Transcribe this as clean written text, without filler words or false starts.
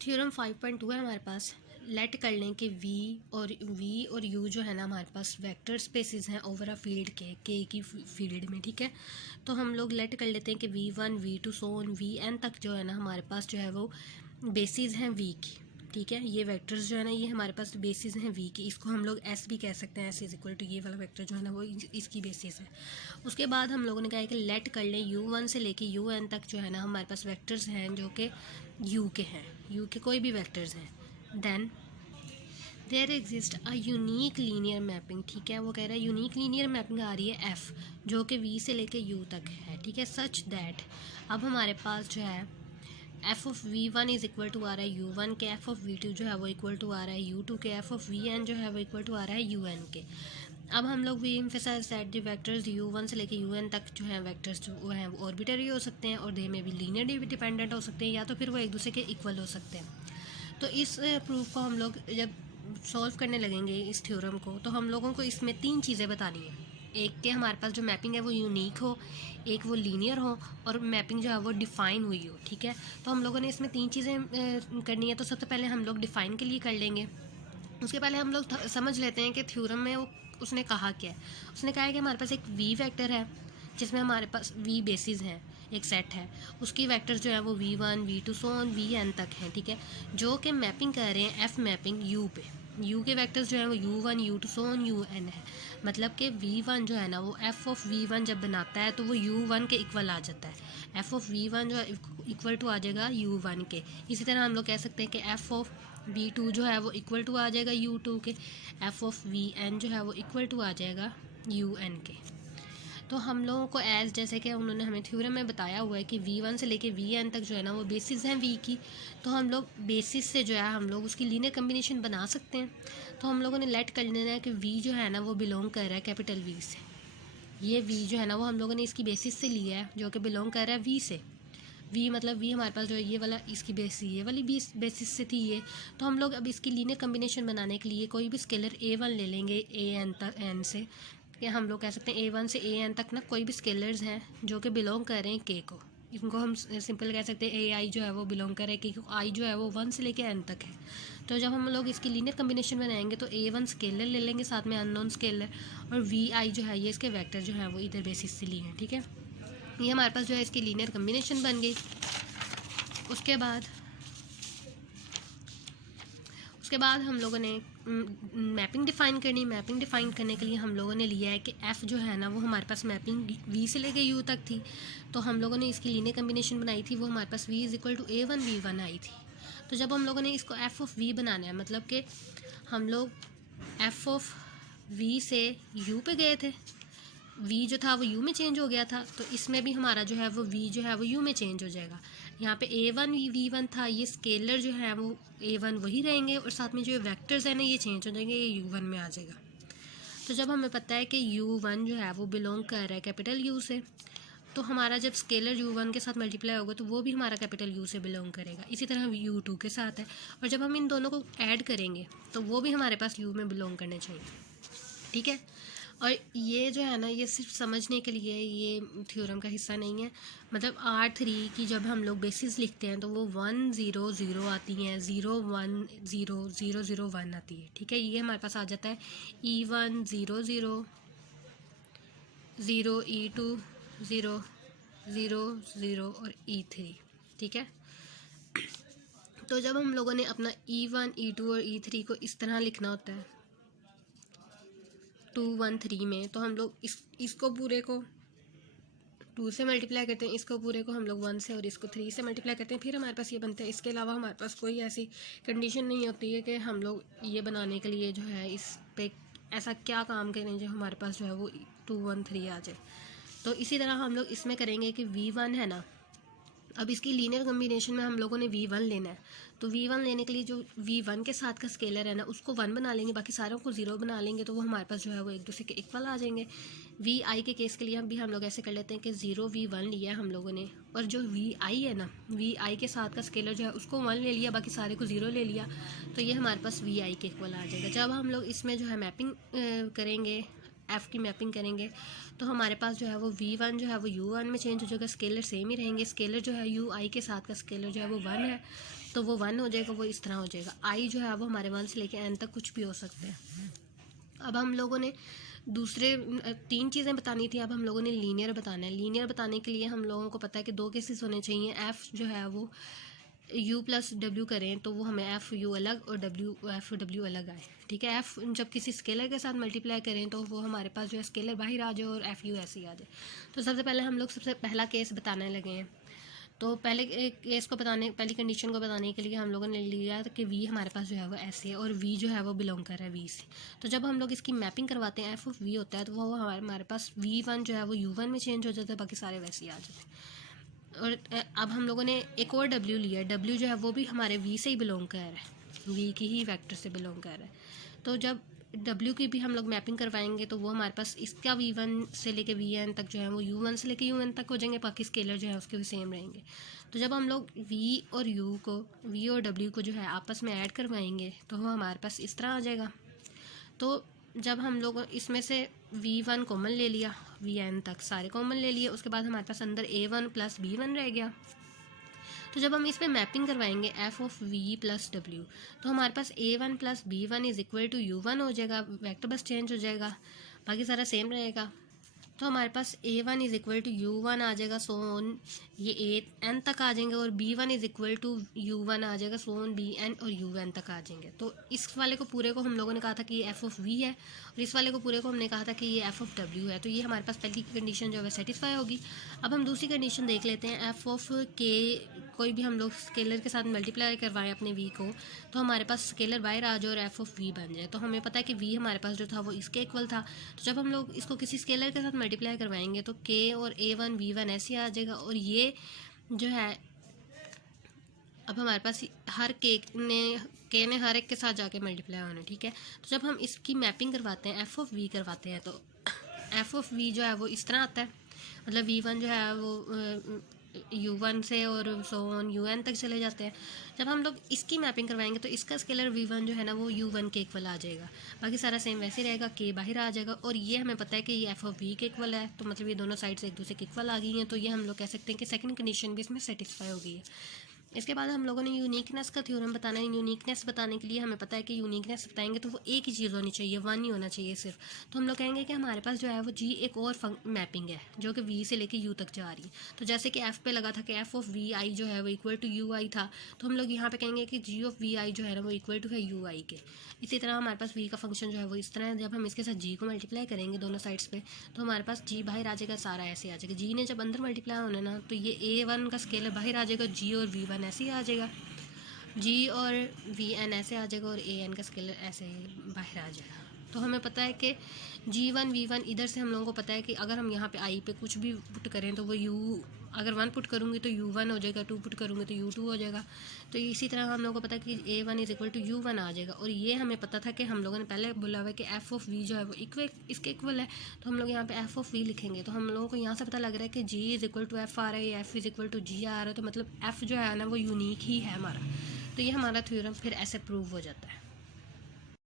Theorem 5.2 है हमारे पास। Late कर लें कि v और u जो है ना हमारे पास वेक्टर स्पेसिस हैं ओवर अ फील्ड के की फील्ड में, ठीक है। तो हम लोग लेट कर लेते हैं कि v1 v2 so on vn तक जो है ना हमारे पास जो है वो बेसिस हैं v की, ठीक है। ये वेक्टर्स जो है ना ये हमारे पास बेसिस हैं v की। इसको हम लोग s भी कह सकते हैं, s इज इक्वल टू ये वाला वेक्टर जो है ना वो इसकी बेसिस है। उसके बाद हम लोगों ने कहा है कि लेट कर लें u1 से लेके un तक जो है ना हमारे पास वेक्टर्स हैं जो कि u के हैं, u के कोई भी वेक्टर्स हैं। Then there exist a unique linear mapping, ठीक है। वो कह रहा है यूनिक लीनियर मैपिंग आ रही है f जो कि v से लेके u तक है, ठीक है। सच दैट अब हमारे पास जो है F of v1 is equal to आ रहा है u1 के, एफ ऑफ v2 जो है वो इक्वल टू आ रहा है u2 के, एफ ऑफ vn जो है वो इक्वल टू आ रहा है un के। अब हम लोग भी emphasise that the vectors u1 से लेके un तक जो है वेक्टर्स जो वो हैं वो ऑर्बिटरी हो सकते हैं और दे में भी लीनियरली डिपेंडेंट हो सकते हैं, या तो फिर वो एक दूसरे के इक्वल हो सकते हैं। तो इस प्रूफ को हम लोग जब सॉल्व करने लगेंगे इस थ्योरम को, तो हम लोगों को इसमें तीन चीज़ें बतानी है। एक के हमारे पास जो मैपिंग है वो यूनिक हो, एक वो लीनियर हो, और मैपिंग जो है वो डिफ़ाइन हुई हो, ठीक है। तो हम लोगों ने इसमें तीन चीज़ें करनी है। तो सबसे पहले हम लोग डिफ़ाइन के लिए कर लेंगे। उसके पहले हम लोग समझ लेते हैं कि थ्योरम में वो उसने कहा क्या है। उसने कहा है कि हमारे पास एक वी वेक्टर है जिसमें हमारे पास वी बेसिस हैं, एक सेट है, उसकी वेक्टर्स जो है वो v1 v2 so on vn तक हैं, ठीक है। जो कि मैपिंग कर रहे हैं एफ मैपिंग u पे। u के वेक्टर्स जो है वो u1 u2 so on un है। मतलब कि v1 जो है ना वो f ऑफ v1 जब बनाता है तो वो u1 के इक्वल आ जाता है। f ऑफ v1 जो है इक्वल टू आ जाएगा u1 के। इसी तरह हम लोग कह सकते हैं कि f ऑफ v2 जो है वो इक्वल टू आ जाएगा u2 के, f ऑफ vn जो है वो इक्वल टू आ जाएगा un के। तो हम लोगों को एज जैसे कि उन्होंने हमें थ्योरम में बताया हुआ है कि v1 से लेके vn तक जो है ना वो बेसिस हैं v की। तो हम लोग बेसिस से जो है हम लोग उसकी लीनियर कम्बिनेशन बना सकते हैं। तो हम लोगों ने लेट कर लेना है कि v जो है ना वो बिलोंग कर रहा है कैपिटल v से। ये v जो है ना वो हम लोगों ने इसकी बेसिस से लिया है जो कि बिलोंग कर रहा है v से। v मतलब v हमारे पास जो है ये वाला इसकी बेसिस, ये वाली बेसिस से थी ये। तो हम लोग अब इसकी लीनियर कम्बिनेशन बनाने के लिए कोई भी स्केलर a1 ले लेंगे an तक n से, या हम लोग कह सकते हैं a1 से an तक ना कोई भी स्केलर्स हैं जो कि बिलोंग कर रहे हैं k को। इनको हम सिंपल कह सकते हैं ai जो है वो बिलोंग कर रहा है k को, i जो है वो 1 से लेके n तक है। तो जब हम लोग इसकी लीनियर कम्बिनेशन बनाएंगे तो a1 स्केलर ले लेंगे साथ में अननोन स्केलर, और vi जो है ये इसके वेक्टर जो है वो इधर बेसिस से लिए हैं, ठीक है। ये हमारे पास जो है इसकी लीनियर कम्बिनेशन बन गई। उसके बाद हम लोगों ने मैपिंग डिफ़ाइन करनी। मैपिंग डिफ़ाइन करने के लिए हम लोगों ने लिया है कि f जो है ना वो हमारे पास मैपिंग v से लेके u तक थी। तो हम लोगों ने इसकी लीनियर कम्बिनेशन बनाई थी, वो हमारे पास v is equal to a1 v1 आई थी। तो जब हम लोगों ने इसको f ऑफ v बनाना है, मतलब कि हम लोग f ऑफ v से u पे गए थे, v जो था वो u में चेंज हो गया था, तो इसमें भी हमारा जो है वो v जो है वो u में चेंज हो जाएगा। यहाँ पे a1 v1 था, ये स्केलर जो है वो a1 वही रहेंगे, और साथ में जो वेक्टर्स है ना ये चेंज हो जाएंगे, ये u1 में आ जाएगा। तो जब हमें पता है कि u1 जो है वो बिलोंग कर रहा है कैपिटल u से, तो हमारा जब स्केलर u1 के साथ मल्टीप्लाई होगा तो वो भी हमारा कैपिटल u से बिलोंग करेगा। इसी तरह u2 के साथ है, और जब हम इन दोनों को ऐड करेंगे तो वो भी हमारे पास u में बिलोंग करने चाहिए, ठीक है। और ये जो है ना ये सिर्फ समझने के लिए, ये थ्योरम का हिस्सा नहीं है। मतलब R3 की जब हम लोग बेसिस लिखते हैं तो वो 1 0 0 आती हैं, 0 1 0 0 0 1 आती है, ठीक है। ये हमारे पास आ जाता है E1 0 0 0 E2 0 0 0 और E3, ठीक है। तो जब हम लोगों ने अपना E1 E2 और E3 को इस तरह लिखना होता है 2 1 3 में, तो हम लोग इसको पूरे को 2 से मल्टीप्लाई करते हैं, इसको पूरे को हम लोग 1 से और इसको 3 से मल्टीप्लाई करते हैं, फिर हमारे पास ये बनता है। इसके अलावा हमारे पास कोई ऐसी कंडीशन नहीं होती है कि हम लोग ये बनाने के लिए जो है इस पे ऐसा क्या काम करें जो हमारे पास जो है वो 2 1 3 आ जाए। तो इसी तरह हम लोग इसमें करेंगे कि v1 है ना, अब इसकी लीनियर कम्बिनेशन में हम लोगों ने v1 लेना है। तो v1 लेने के लिए जो v1 के साथ का स्केलर है ना उसको 1 बना लेंगे, बाकी सारों को 0 बना लेंगे, तो वो हमारे पास जो है वो एक दूसरे के इक्वल आ जाएंगे। vi के केस के लिए हम लोग ऐसे कर लेते हैं कि 0 v1 लिया हम लोगों ने, और जो vi है ना vi के साथ का स्केलर जो है उसको 1 ले लिया, बाकी सारे को 0 ले लिया, तो ये हमारे पास vi के इक्वल आ जाएगा। जब हम लोग इसमें जो है मैपिंग करेंगे एफ़ की मैपिंग करेंगे तो हमारे पास जो है वो v1 जो है वो u1 में चेंज हो जाएगा, स्केलर सेम ही रहेंगे, स्केलर जो है ui के साथ का स्केलर जो है वो 1 है तो वो 1 हो जाएगा, वो इस तरह हो जाएगा। i जो है वो हमारे 1 से लेके n तक कुछ भी हो सकते हैं। अब हम लोगों ने दूसरे 3 चीज़ें बतानी थी, अब हम लोगों ने लीनियर बताना है। लीनियर बताने के लिए हम लोगों को पता है कि 2 केसेस होने चाहिए, एफ़ जो है वो u प्लस w करें तो वो हमें एफ़ u अलग और एफ़ w अलग आए, ठीक है। एफ़ जब किसी स्केलर के साथ मल्टीप्लाई करें तो वो हमारे पास जो है स्केलर बाहर आ जाए और एफ़ u ऐसे ही आ जाए। तो सबसे पहले हम लोग सबसे पहला केस बताने लगे हैं। तो पहले केस को बताने, पहली कंडीशन को बताने के लिए हम लोगों ने लिया कि v हमारे पास जो है वो ऐसे है और v जो है वो बिलोंग कर रहा है v से। तो जब हम लोग इसकी मैपिंग करवाते हैं एफ ऑफ v होता है तो वो हमारे पास v1 जो है वो u1 में चेंज हो जाता है, बाकी सारे वैसे ही आ जाते हैं। और अब हम लोगों ने एक और w लिया, w जो है वो भी हमारे v से ही बिलोंग कर रहा है, v की ही वेक्टर से बिलोंग कर रहा है। तो जब w की भी हम लोग मैपिंग करवाएंगे तो वो हमारे पास इसका v1 से लेके vn तक जो है वो u1 से लेके un तक हो जाएंगे, बाकी स्केलर जो है उसके भी सेम रहेंगे। तो जब हम लोग v और u को, v और w को जो है आपस में ऐड करवाएंगे तो वो हमारे पास इस तरह आ जाएगा। तो जब हम लोग इसमें से v1 कॉमन ले लिया, vn तक सारे कॉमन ले लिए, उसके बाद हमारे पास अंदर a1 प्लस b1 रह गया। तो जब हम इस पर मैपिंग करवाएंगे F of v plus w तो हमारे पास a1 plus b1 is equal to u1 हो जाएगा, वेक्टर बस चेंज हो जाएगा, बाकी सारा सेम रहेगा। तो हमारे पास a1 is equal to u1 आ जाएगा, सोन ये an तक आ जाएंगे, और b1 is equal to u1 आ जाएगा, सोन bn और un तक आ जाएंगे। तो इस वाले को पूरे को हम लोगों ने कहा था कि ये f ऑफ v है और इस वाले को पूरे को हमने कहा था कि ये f ऑफ w है। तो ये हमारे पास पहली कंडीशन जो है सेटिस्फाई होगी। अब हम दूसरी कंडीशन देख लेते हैं, f ऑफ k कोई भी हम लोग स्केलर के साथ मल्टीप्लाई करवाएं अपने v को तो हमारे पास स्केलर बाहर आ जाए और f ऑफ v बन जाए। तो हमें पता है कि v हमारे पास जो था वो इसके इक्वल था, तो जब हम लोग इसको किसी स्केलर के साथ मल्टीप्लाई करवाएंगे तो k और a1 v1 ऐसे आ जाएगा, और ये जो है अब हमारे पास हर के ने हर एक के साथ जाके मल्टीप्लाई होना, ठीक है। तो जब हम इसकी मैपिंग करवाते हैं एफ ऑफ वी करवाते हैं तो एफ ऑफ वी जो है वो इस तरह आता है, मतलब v1 जो है वो u1 से और सो ऑन un तक चले जाते हैं। जब हम लोग इसकी मैपिंग करवाएंगे तो इसका स्केलर v1 जो है ना वो u1 के इक्वल आ जाएगा, बाकी सारा सेम वैसे रहेगा, k बाहर आ जाएगा। और ये हमें पता है कि ये f ऑफ v के इक्वल है, तो मतलब ये दोनों साइड से एक दूसरे के इक्वल आ गई हैं, तो ये हम लोग कह सकते हैं कि सेकंड कंडीशन भी इसमें सेटिस्फाई हो गई है। इसके बाद हम लोगों ने यूनिकनेस का थ्योरम बताना है। यूनिकनेस बताने के लिए हमें पता है कि यूनिकनेस बताएंगे तो वो एक ही चीज़ होनी चाहिए, वन ही होना चाहिए सिर्फ। तो हम लोग कहेंगे कि हमारे पास जो है वो जी एक और मैपिंग है जो कि वी से लेके यू तक जा रही है। तो जैसे कि एफ पे लगा था कि एफ ऑफ वी आई जो है वो इक्वल टू यू आई था, तो हम लोग यहाँ पे कहेंगे कि जी ऑफ वी आई जो है ना वो इक्वल टू है यू आई के। इसी तरह हमारे पास वी का फंक्शन जो है वो इस तरह है, जब हम इसके साथ जी को मल्टीप्लाई करेंगे दोनों साइड्स पे तो हमारे पास जी बाहर आ जाएगा, सारा ऐसे आ जाएगा। जी ने जब अंदर मल्टीप्लाई होना ना तो ये a1 का स्केलर बाहर आ जाएगा, जी और v1 ऐसे ही आ जाएगा, जी और vn ऐसे आ जाएगा और an का स्केलर ऐसे बाहर आ जाएगा। तो हमें पता है कि g1 v1 इधर से हम लोगों को पता है कि अगर हम यहाँ पे i पे कुछ भी पुट करें तो वो u, अगर 1 पुट करूँगी तो u1 हो जाएगा, 2 पुट करूँगी तो u2 हो जाएगा। तो इसी तरह हम लोगों को पता है कि a1 is equal to u1 आ जाएगा। और ये हमें पता था कि हम लोगों ने पहले बोला हुआ है कि f ऑफ v जो है वो इक्वल इसके इक्वल है, तो हम लोग यहाँ पे f ऑफ v लिखेंगे। तो हम लोगों को यहाँ से पता लग रहा है कि g is equal to f आ रहा है या f is equal to g आ रहा है, तो मतलब f जो है ना वो यूनिक ही है हमारा। तो ये हमारा थ्योरम फिर ऐसे प्रूव हो जाता है।